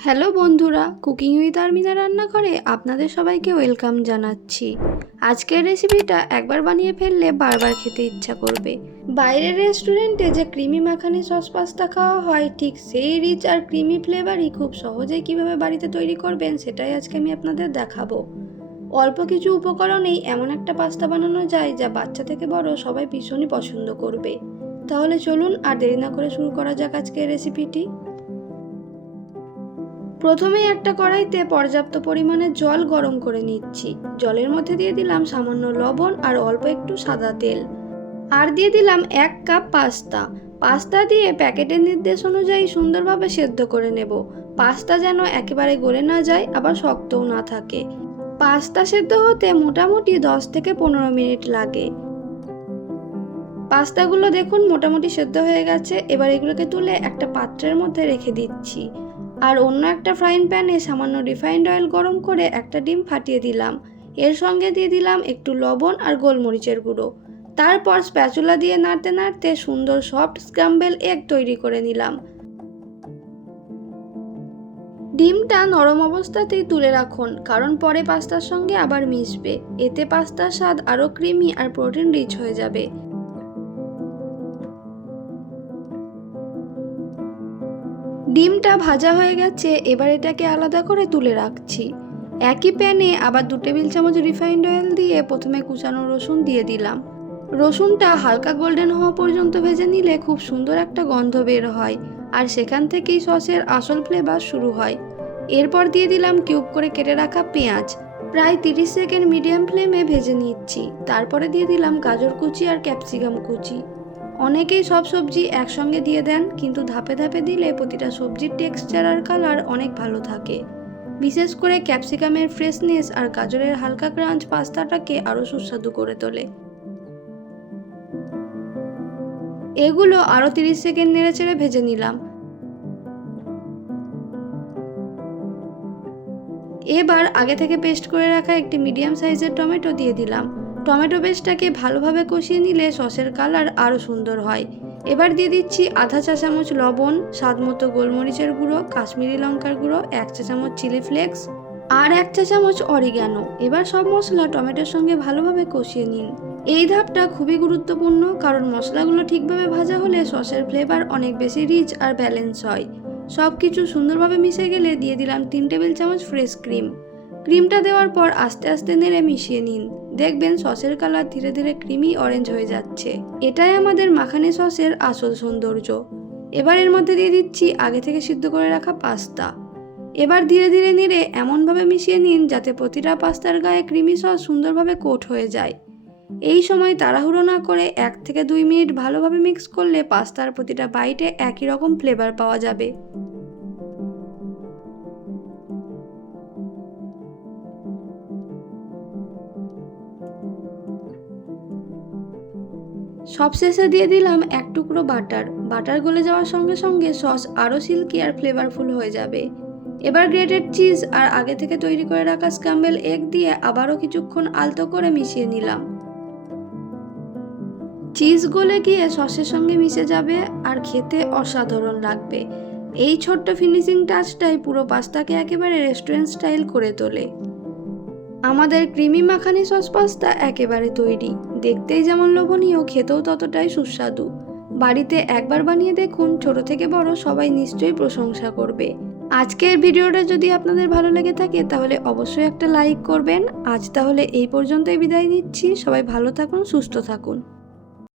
Hello বন্ধুরা, cooking with Armina রান্নাঘরে আপনাদের সবাইকে ওয়েলকাম জানাচ্ছি। আজকের রেসিপিটা একবার বানিয়ে ফেললে বারবার খেতে ইচ্ছা করবে। বাইরের রেস্টুরেন্টে যে ক্রিমি মাখানি সস পাস্তা খাওয়া হয়, ঠিক সেই রিচ আর ক্রিমি ফ্লেভারই খুব সহজেই কিভাবে বাড়িতে তৈরি করবেন সেটাই আজকে আমি আপনাদের দেখাবো। অল্প কিছু উপকরণেই এমন একটা পাস্তা বানানো যায় যা বাচ্চা থেকে বড় সবাই ভীষণই পছন্দ করবে। তাহলে চলুন আর দেরি না করে শুরু করা যাক আজকের রেসিপিটি। প্রথমেই একটা কড়াইতে পর্যাপ্ত পরিমাণে জল গরম করে নিচ্ছি। জলের মধ্যে দিয়ে দিলাম সামান্য লবণ আর অল্প একটু সাদা তেল, আর দিয়ে দিলাম 1 কাপ পাস্তা। পাস্তা দিয়ে প্যাকেটের নির্দেশ অনুযায়ী সুন্দরভাবে সেদ্ধ করে নেব। পাস্তা যেন একেবারে গলে না যায়, আবার শক্তও না থাকে। পাস্তা সেদ্ধ হতে মোটামুটি 10 থেকে 15 মিনিট লাগে। পাস্তাগুলো দেখুন মোটামুটি সেদ্ধ হয়ে গেছে। এবার এগুলোকে তুলে একটা পাত্রের মধ্যে রেখে দিচ্ছি। আর অন্য একটা ফ্রাইং প্যানে সামান্য রিফাইন্ড অয়েল গরম করে একটা ডিম ফাটিয়ে দিলাম। এর সঙ্গে দিয়ে দিলাম একটু লবণ আর গোলমরিচের গুঁড়ো। তারপর স্প্যাচুলা দিয়ে নাড়তে নাড়তে সুন্দর সফট স্ক্র্যাম্বল এগ তৈরি করে নিলাম। ডিমটা নরম অবস্থাতেই তুলে রাখুন, কারণ পরে পাস্তার সঙ্গে আবার মিশবে। এতে পাস্তার স্বাদ আরও ক্রিমি আর প্রোটিন রিচ হয়ে যাবে। ডিমটা ভাজা হয়ে গেছে, এবার এটাকে আলাদা করে তুলে রাখছি। একই প্যানে আবার 2 টেবিল চামচ রিফাইন্ড অয়েল দিয়ে প্রথমে কুচানো রসুন দিয়ে দিলাম। রসুনটা হালকা গোল্ডেন হওয়া পর্যন্ত ভেজে নিলে খুব সুন্দর একটা গন্ধ বের হয়, আর সেখান থেকেই সসের আসল ফ্লেভার শুরু হয়। এরপর দিয়ে দিলাম কিউব করে কেটে রাখা পেঁয়াজ। প্রায় 30 সেকেন্ড মিডিয়াম ফ্লেমে ভেজে নিচ্ছি। তারপরে দিয়ে দিলাম গাজর কুচি আর ক্যাপসিকাম কুচি। অনেকেই সব সবজি একসঙ্গে দিয়ে দেন, কিন্তু ধাপে ধাপে দিলে প্রতিটা সবজির টেক্সচার আর কালার অনেক ভালো থাকে। বিশেষ করে ক্যাপসিকামের ফ্রেশনেস আর গাজরের হালকা ক্রাঞ্চ পাস্তাটাকে আরও সুস্বাদু করে তোলে। এগুলো আরও 30 সেকেন্ড নেড়েচেড়ে ভেজে নিলাম। এবার আগে থেকে পেস্ট করে রাখা একটি মিডিয়াম সাইজের টমেটো দিয়ে দিলাম। টমেটো পেস্টটাকে ভালোভাবে কষিয়ে নিলে সসের কালার আরও সুন্দর হয়। এবার দিয়ে দিচ্ছি আধা চা চামচ লবণ, স্বাদ মতো গোলমরিচের গুঁড়ো, কাশ্মীরি লঙ্কার গুঁড়ো, 1 চা চামচ চিলি ফ্লেক্স আর 1 চা চামচ অরিগ্যানো। এবার সব মশলা টমেটোর সঙ্গে ভালোভাবে কষিয়ে নিন। এই ধাপটা খুবই গুরুত্বপূর্ণ, কারণ মশলাগুলো ঠিকভাবে ভাজা হলে সসের ফ্লেভার অনেক বেশি রিচ আর ব্যালেন্স হয়। সব কিছু সুন্দরভাবে মিশে গেলে দিয়ে দিলাম 3 টেবিল চামচ ফ্রেশ ক্রিম। ক্রিমটা দেওয়ার পর আস্তে আস্তে নেড়ে মিশিয়ে নিন। দেখবেন সসের কালার ধীরে ধীরে ক্রিমি অরেঞ্জ হয়ে যাচ্ছে। এটাই আমাদের মাখানি সসের আসল সৌন্দর্য। এবার এর মধ্যে দিয়ে দিচ্ছি আগে থেকে সিদ্ধ করে রাখা পাস্তা। এবার ধীরে ধীরে নেড়ে এমনভাবে মিশিয়ে নিন যাতে প্রতিটা পাস্তার গায়ে ক্রিমি সস সুন্দরভাবে কোট হয়ে যায়। এই সময় তাড়াহুড়ো না করে 1 থেকে 2 মিনিট ভালোভাবে মিক্স করলে পাস্তার প্রতিটা বাইটে একই রকম ফ্লেভার পাওয়া যাবে। সবশেষে দিয়ে দিলাম 1 টুকরো বাটার। বাটার গলে যাওয়ার সঙ্গে সঙ্গে সস আরও সিল্কি আর ফ্লেভারফুল হয়ে যাবে। এবার গ্রেটেড চিজ আর আগে থেকে তৈরি করে রাখা স্ক্র্যাম্বল এগ দিয়ে আবারও কিছুক্ষণ আলতো করে মিশিয়ে নিলাম। চিজ গলে গিয়ে সসের সঙ্গে মিশে যাবে আর খেতে অসাধারণ লাগবে। এই ছোট্ট ফিনিশিং টাচটাই পুরো পাস্তাকে একেবারে রেস্টুরেন্ট স্টাইল করে তোলে। আমাদের ক্রিমি মাখানি সস পাস্তা একেবারে তৈরি। দেখতেই যেমন লোভনীয়, খেতেও ততটাই সুস্বাদু। বাড়িতে একবার বানিয়ে দেখুন, ছোট থেকে বড় সবাই নিশ্চয়ই প্রশংসা করবে। আজকের ভিডিওটা যদি আপনাদের ভালো লেগে থাকে তাহলে অবশ্যই একটা লাইক করবেন। আজ তাহলে এই পর্যন্তই বিদায় নিচ্ছি। সবাই ভালো থাকুন, সুস্থ থাকুন।